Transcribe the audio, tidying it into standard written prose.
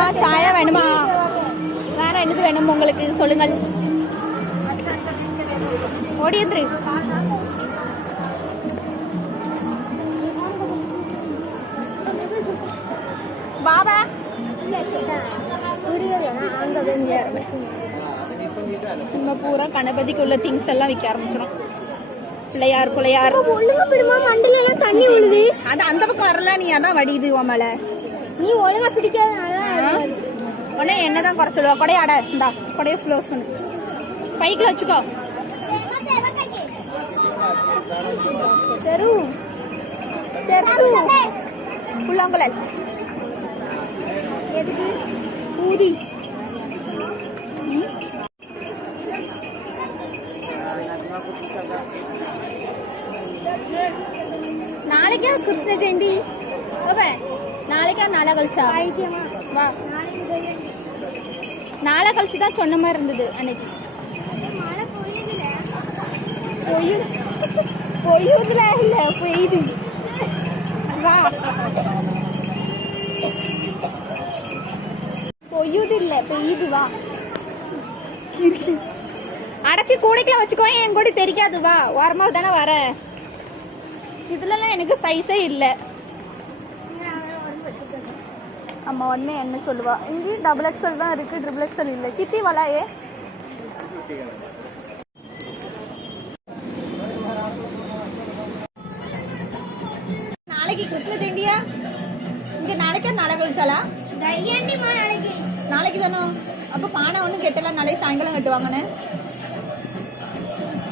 வேணுமா? சாயா வேணுமா? வேற என்னது வேணும் உங்களுக்கு சொல்லுங்கள். ஓடியத்துரு பாபா நம்ம பூரா கணபதிக்கு உள்ள திங்ஸ் எல்லாம் விற்க ஆரம்பிச்சிடும். பிள்ளையார் பிள்ளையார் ஒழுங்கா பிடிமா, மண்டல எல்லாம் தண்ணி விழுது. அது அந்த பக்கம் வரல, நீ அதான் வடியுது உன் நீ ஒழுங்கா பிடிக்காதனால உடனே என்னதான் குறை சொல்லுவா. கொடையாட இந்தா கொடையை க்ளோஸ் பண்ணு, பைக்கில் வச்சுக்கோ. தெரு தெரு புல்லாங்குழல் எதுக்கு ஊதி. நாளைக்கா கிருஷ்ண ஜெயந்தி? நாளைக்கா நாளை கழிச்சா? வா, நாளை கழிச்சு தான் சொன்ன மாதிரி இருந்தது அன்னைக்கு. பொய்யுதுல இல்ல பெய்யுது. வா, பொய்யுது இல்ல பெய்யுது. வா, அடைச்சி கூடைக்கெல்லாம் வச்சுக்கோ, என் கூட தெரிக்காது. வா, ஓரமா தானே வர. இதுலலாம் எனக்கு சைஸே இல்லை. அம்மா ஒன்னே என்ன சொல்லுவா, இங்கேயும் XXL தான் இருக்கு, XXL இல்லை. கித்தி வலாயே நாளைக்கு கிருஷ்ண ஜெயந்தியா? இங்க நாளைக்கா நாளை கழிச்சாலா? நாளைக்கு தானோ? அப்ப பானை ஒன்றும் கெட்டலாம், நாளைக்கு சாயங்காலம் கட்டுவாங்கன்னு.